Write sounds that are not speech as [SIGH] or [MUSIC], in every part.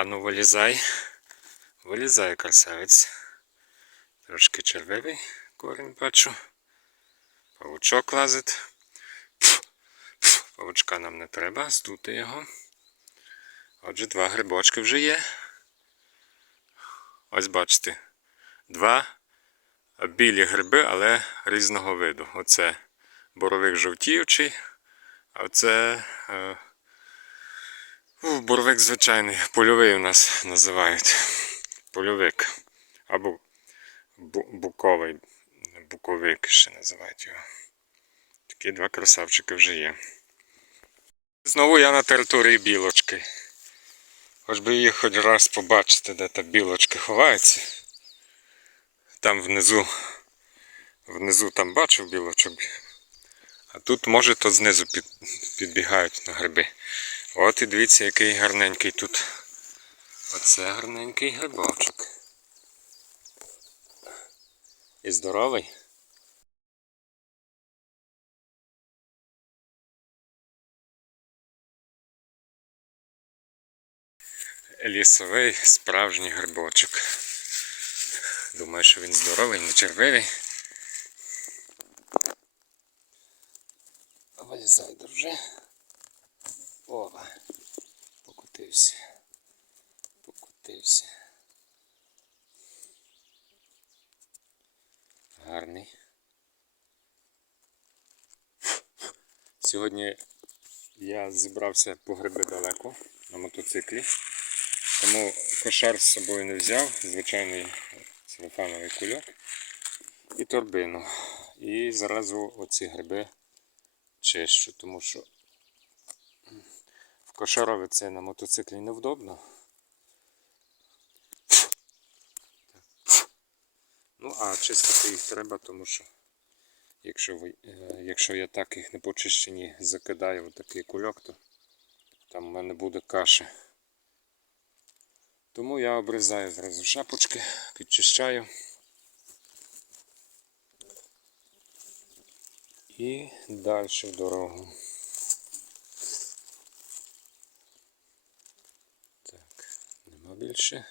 А ну вилізай. Вилізай, красавець. Трошки червивий корінь бачу. Павучок лазить. Павучка нам не треба, здути його. Отже, два грибочки вже є. Ось бачите. Два білі гриби, але різного виду. Оце боровик жовтіючий, а це е, боровик звичайний, польовий у нас називають. Польовик. Або буковий, буковик ще називають його. Такі два красавчики вже є. Знову я на території білочки. Хоч би її хоч раз побачити, де та білочка ховається. Там внизу, внизу там бачив білочок. А тут, може, то знизу під, підбігають на гриби. От і дивіться, який гарненький тут. Оце гарненький грибочок. І здоровий. Лісовий справжній грибочок. Думаю, що він здоровий, не червивий. Вилізай, друже. Ова. Покутився. Покутився. Гарний. Сьогодні я зібрався по гриби далеко на мотоциклі. Тому кошар з собою не взяв, звичайний целофановий кульок і торбину. І зразу оці гриби чищу, тому що кошарові це на мотоциклі невдобно. Ну, а чистити їх треба, тому що якщо, ви, е, якщо я так їх не почищені закидаю в такий кульок, то там в мене буде каша. Тому я обрізаю зразу шапочки, підчищаю. І далі в дорогу. Так, нема більше.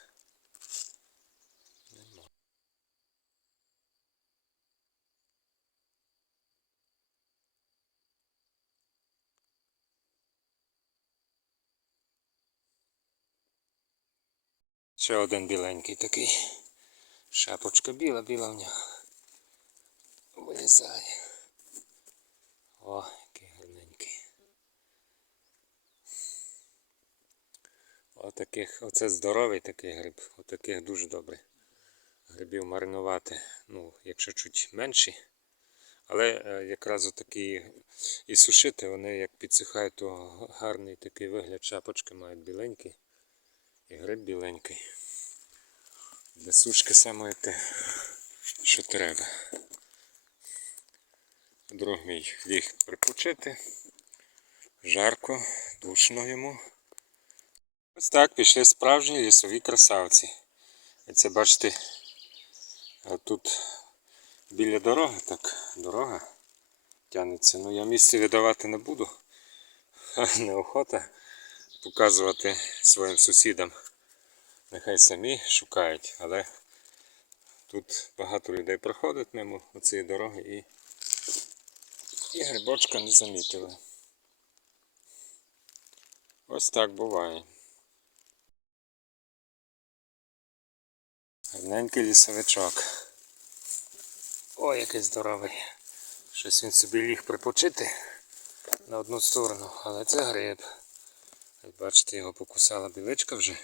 Ще один біленький такий. Шапочка біла, біла в нього. Вилізає. О, який гарненький. Отаких, оце здоровий такий гриб, отаких дуже добре. Грибів маринувати, ну, якщо чуть менші. Але е, якраз отакі і сушити, вони як підсихають, то гарний такий вигляд шапочки мають біленький. І гриб біленький. Для сушки саме те, що треба. Друг мій ліг припочити. Жарко, душно йому. Ось так пішли справжні лісові красавці. Це бачите, тут біля дороги, так, дорога тягнеться. Ну я місце видавати не буду. Неохота показувати своїм сусідам. Нехай самі шукають, але тут багато людей проходить мимо цієї дороги і і грибочка не замітили. Ось так буває. Гарненький лісовичок. Ой, який здоровий. Щось він собі ліг припочити на одну сторону, але це гриб. Як бачите, його покусала біличка вже.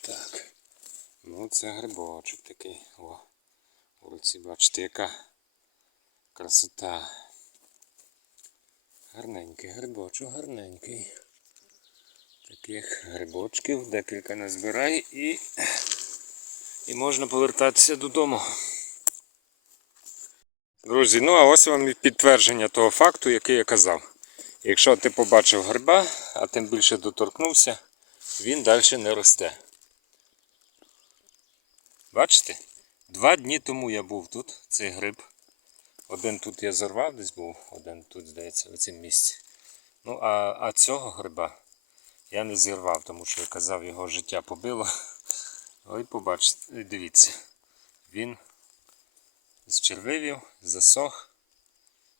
Так. Ну це грибочок такий. О. У руці бачите, яка красота. Гарненький грибочок, гарненький. Таких грибочків декілька назбирай і, і можна повертатися додому. Друзі, ну а ось вам і підтвердження того факту, який я казав. Якщо ти побачив гриба, а тим більше доторкнувся, він далі не росте. Бачите? Два дні тому я був тут, цей гриб. Один тут я зарвав десь був, один тут, здається, в цьому місці. Ну, а, а цього гриба Я не зірвав, тому що я казав, його життя побило. [LAUGHS] Ой, побачите, дивіться, він зчервивів, засох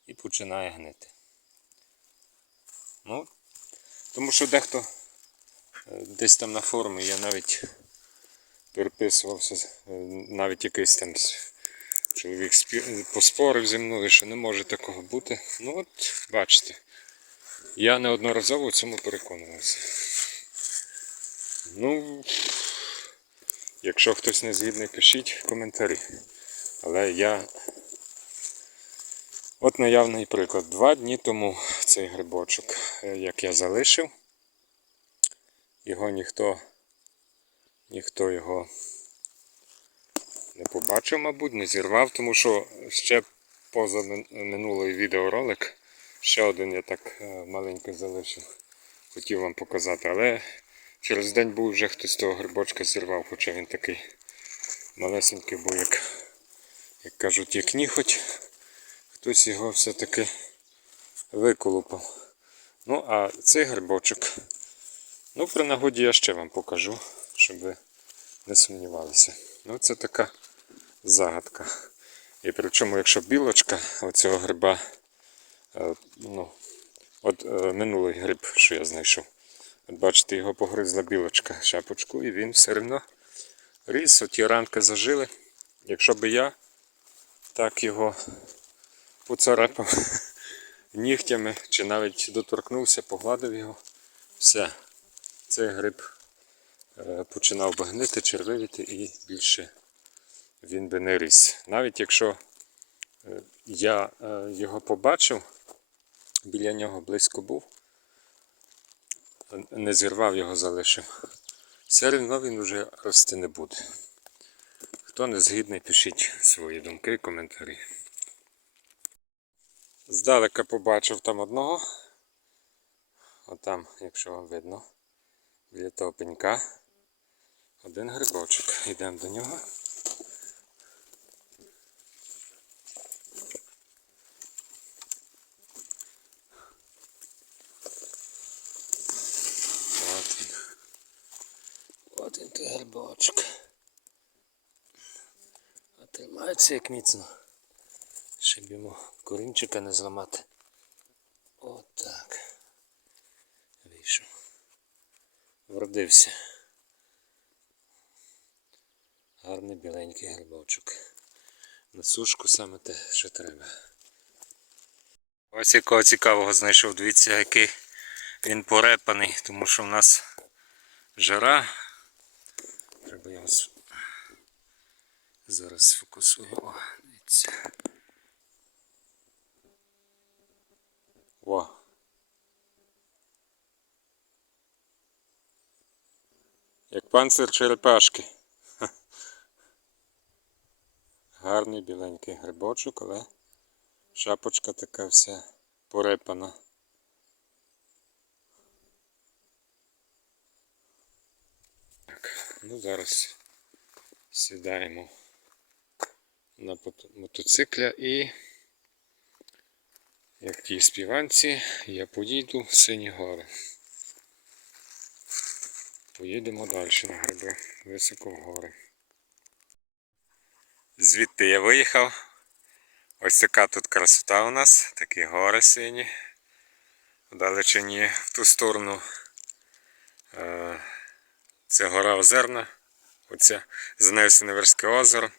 і починає гнити. Ну, тому що дехто е, десь там на форумі я навіть переписувався, е, навіть якийсь там чоловік поспорив зі мною, що не може такого бути. Ну от, бачите, я неодноразово в цьому переконувався. Ну, якщо хтось не згідний, пишіть в коментарі. Але я. От наявний приклад. Два дні тому цей грибочок, е, як я залишив, його ніхто, ніхто його не побачив, мабуть, не зірвав, тому що ще поза мин- минулий відеоролик, ще один я так е, маленький залишив. Хотів вам показати, але через день був вже хтось того грибочка зірвав, хоча він такий малесенький був, як, як кажуть, як ніхоть. Хтось його все-таки виколупав. Ну, а цей грибочок, ну, при нагоді я ще вам покажу, щоб ви не сумнівалися. Ну, це така загадка. І причому, якщо білочка оцього гриба, ну, от е, минулий гриб, що я знайшов. От бачите, його погризла білочка шапочку, і він все одно ріс, от ті ранки зажили. Якщо би я так його поцарапав [LAUGHS] нігтями, чи навіть доторкнувся, погладив його, все, цей гриб е, починав би гнити, червивіти і більше він би не ріс. Навіть якщо е, я е, його побачив, біля нього близько був, не зірвав його, залишив. Все він вже рости не буде. Хто не згідний, пишіть свої думки, і коментарі. Здалека побачив там одного. Отам, якщо вам видно, біля того пенька. Один грибочок. Йдемо до нього. От він той грибочок. А тримається як міцно. Щоб йому корінчика не зламати. Отак. Вийшов. Вродився. Гарний біленький грибочок. На сушку саме те, що треба. Ось якого цікавого знайшов. Дивіться, який він порепаний, тому що в нас жара. Треба його зараз сфокусую. О, дивіться. О. Як панцир черепашки. [LAUGHS] Гарний біленький грибочок, але шапочка така вся порепана. Так, ну зараз сідаємо на мотоцикля і як ті співанці, я поїду в сині гори. Поїдемо далі на гриби, високо в гори. Звідти я виїхав. Ось така тут красота у нас, такі гори сині. В далечині в ту сторону. Це гора Озерна. Оця за нею Синеверське озеро.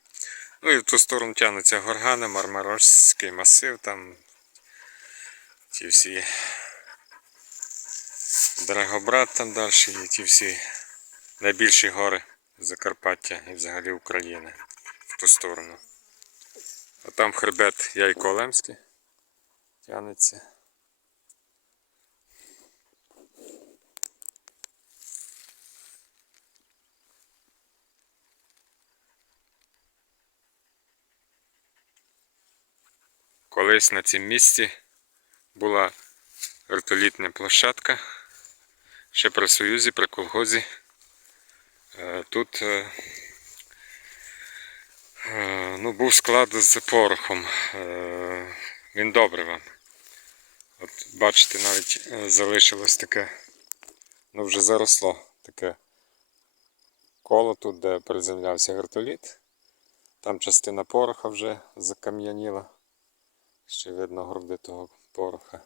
Ну і в ту сторону тягнуться горгани, Мармарозький масив, там ті всі Драгобрат там далі і ті всі найбільші гори Закарпаття і взагалі України в ту сторону. А там хребет Яйко-Олемський тягнеться. Колись на цім місці була вертолітна площадка. Ще при Союзі, при колгозі. Е, Тут е, е, ну, був склад з порохом. Він добре вам. От бачите, навіть залишилось таке Ну вже заросло таке коло тут, де приземлявся вертоліт. Там частина пороха вже закам'яніла. Ще видно груди того пороха.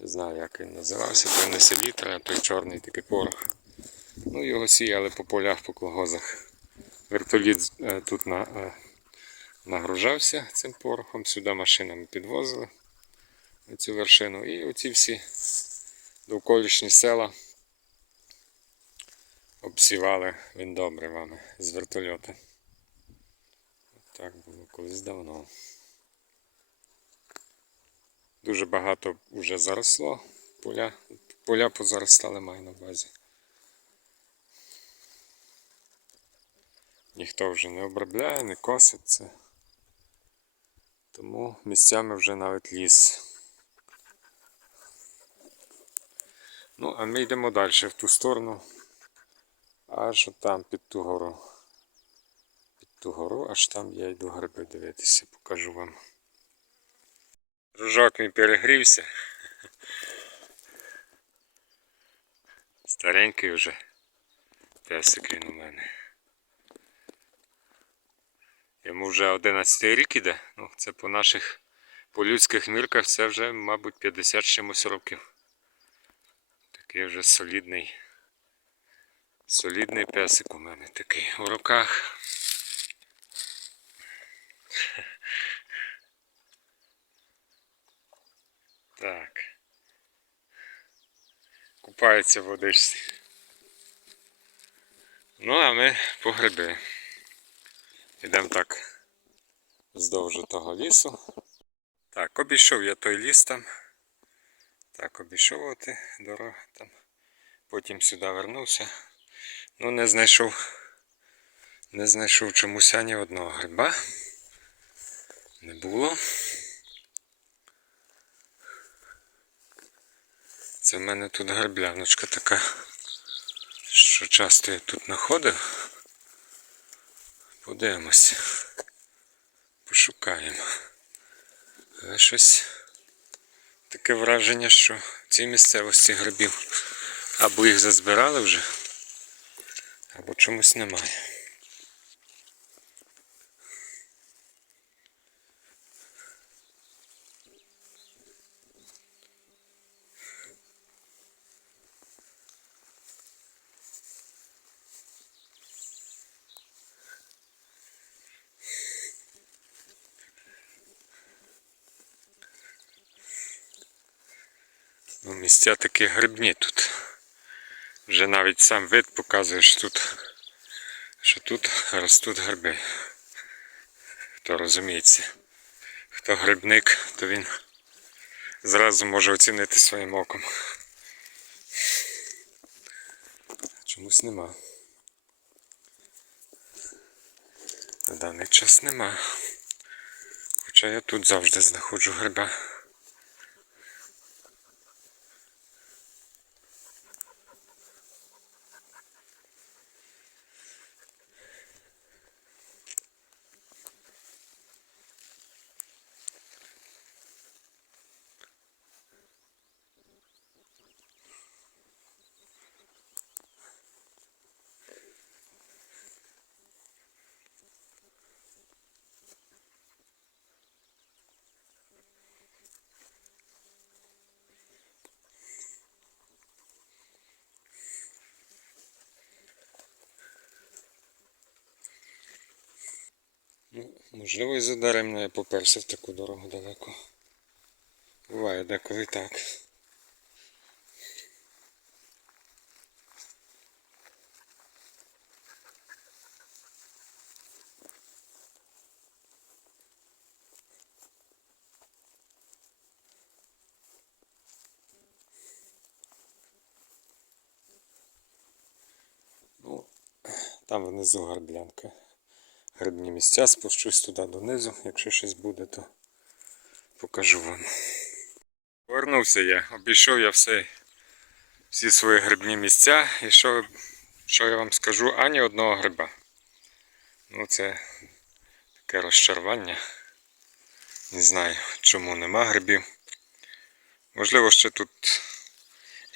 Не знаю, як він називався, той не селітра, а той чорний такий порох. Ну, його сіяли по полях, по колгозах. Вертоліт е, тут на, е, нагружався цим порохом, сюди машинами підвозили цю вершину. І оці всі довколишні села обсівали він добривами з вертольота. Так було колись давно. Дуже багато вже заросло поля. Поля позаростали маю на увазі. Ніхто вже не обробляє, не косить це. Тому місцями вже навіть ліс. Ну, а ми йдемо далі в ту сторону. Аж там під ту гору. Під ту гору, аж там я йду гриби дивитися, покажу вам. Дружок мій перегрівся. Старенький вже песик він у мене. Йому вже 11 рік іде. Ну, це по наших по людських мірках це вже, мабуть, 50 чимось років. Такий вже солідний. Солідний песик у мене такий у руках. Так. Купається в водичці. Ну, а ми по гриби. Ідемо так вздовж того лісу. Так, обійшов я той ліс там. Так, обійшов оти дорогу там. Потім сюди вернувся. Ну, не знайшов. Не знайшов чомусь ані одного гриба. Не було. Це в мене тут грибляночка така, що часто я тут знаходив. Подивимось. Пошукаємо. Але щось таке враження, що в цій місцевості грибів або їх зазбирали вже, або чомусь немає. Ну, місця такі грибні тут. Вже навіть сам вид показує, що тут, що тут ростуть гриби. Хто розуміється. Хто грибник, то він зразу може оцінити своїм оком. Чомусь нема. На даний час нема. Хоча я тут завжди знаходжу гриба. Ну, можливо, і задаремно я поперся в таку дорогу далеко. Буває деколи так. Ну, там внизу гарблянка грибні місця, спущусь туди донизу. Якщо щось буде, то покажу вам. Повернувся я, обійшов я все, всі свої грибні місця і що, що я вам скажу, ані одного гриба. Ну це таке розчарування. Не знаю, чому нема грибів. Можливо, ще тут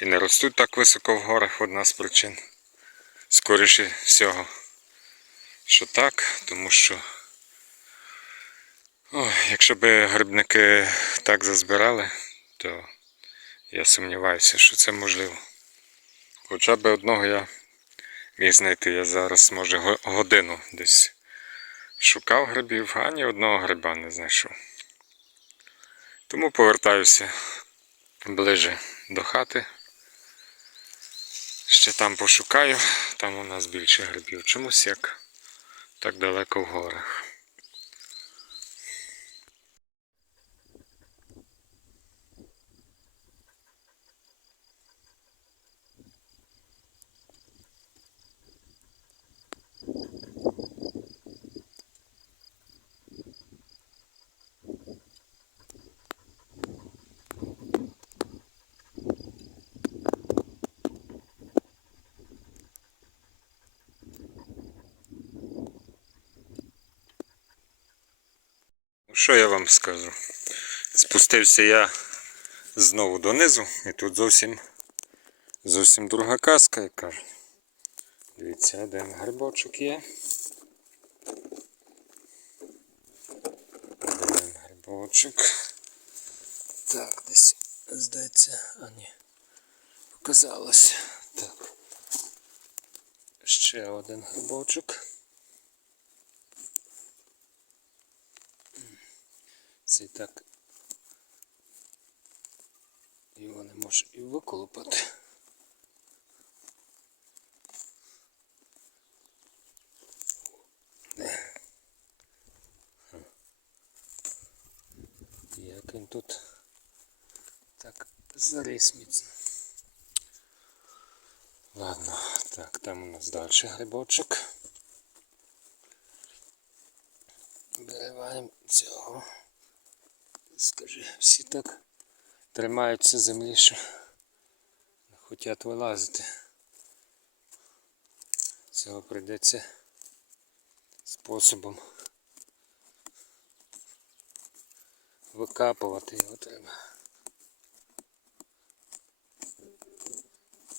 і не ростуть так високо в горах одна з причин. Скоріше всього, що так, тому що о, якщо б грибники так зазбирали, то я сумніваюся, що це можливо. Хоча б одного я міг знайти. Я зараз, може, годину десь шукав грибів, а ні одного гриба не знайшов. Тому повертаюся ближе до хати. Ще там пошукаю, там у нас більше грибів. Чомусь як так далеко в горах. Що я вам скажу? Спустився я знову донизу, і тут зовсім зовсім друга казка, як кажуть. Дивіться, один грибочок є. Один грибочок. Так, десь здається, а ні. Показалось. Так. Ще один грибочок. І так. Його не може і виколупати. Як він тут так заріс міцно. Ладно, так, там у нас далі грибочок. Вириваємо цього. Скажи, всі так тримаються землі, що не хочуть вилазити. Цього прийдеться способом викапувати його треба.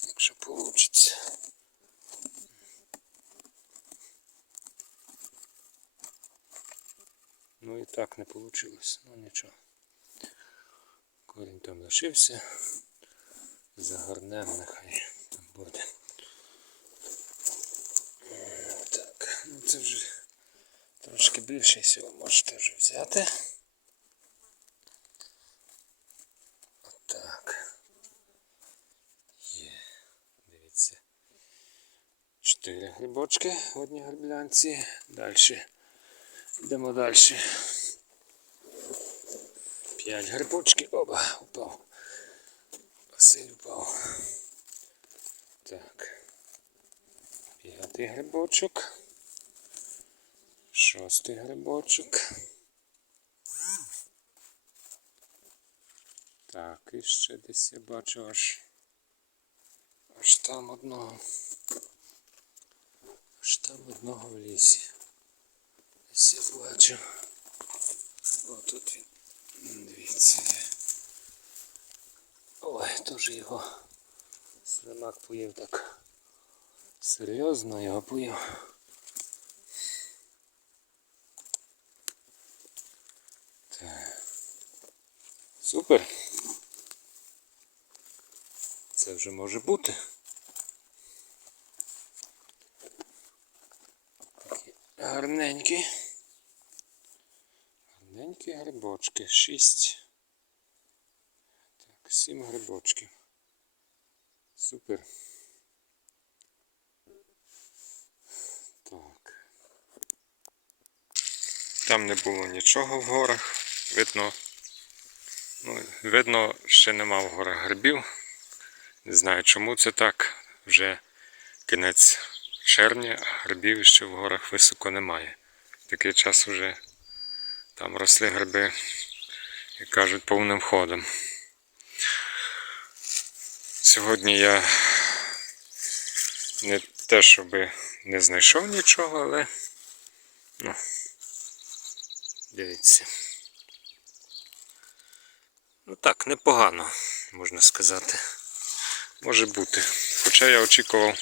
Якщо вийде. Ну і так не вийшло, ну нічого. Корінь там лишився. Загорнемо, нехай там буде. Так, ну це вже трошки більше всього можете вже взяти. Отак. Є. Дивіться. Чотири грибочки в одній гриблянці. Далі. Йдемо далі. П'ять грибочків. Оба, упав. Василь упав. Так. П'ятий грибочок. Шостий грибочок. Так, і ще десь я бачу аж. Аж там одного. Аж там одного в лісі. Десь я бачу. О, тут він. Дивіться. Ой, теж його слимак поїв так. Серйозно його поїв. Супер. Це вже може бути. Такі гарненькі. Гарненькі грибочки. Шість. Так, сім грибочків. Супер. Так. Там не було нічого в горах. Видно. Ну, видно, ще нема в горах грибів. Не знаю чому це так. Вже кінець червня, а грибів ще в горах високо немає. Такий час вже там росли гриби, як кажуть, повним ходом. Сьогодні я не те, щоб не знайшов нічого, але ну, дивіться. Ну так, непогано, можна сказати. Може бути. Хоча я очікував,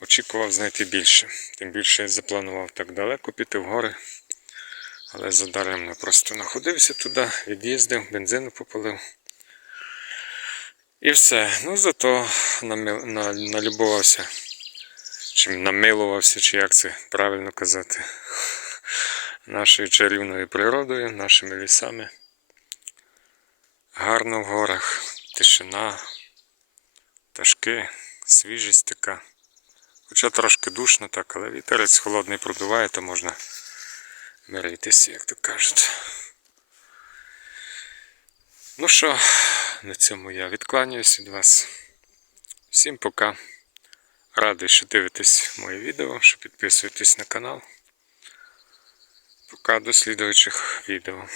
очікував знайти більше. Тим більше я запланував так далеко піти в гори. Але задаремно просто находився туди, від'їздив, бензину попалив. І все. Ну зато налюбувався. Чим намилувався, чи як це правильно казати. Нашою чарівною природою, нашими лісами. Гарно в горах, тишина, пташки, свіжість така. Хоча трошки душно так, але вітерець холодний продуває, то можна миритися, як то кажуть. Ну що, на цьому я відкланяюсь від вас. Всім пока. Радий, що дивитесь моє відео, що підписуєтесь на канал. Пока до слідуючих відео.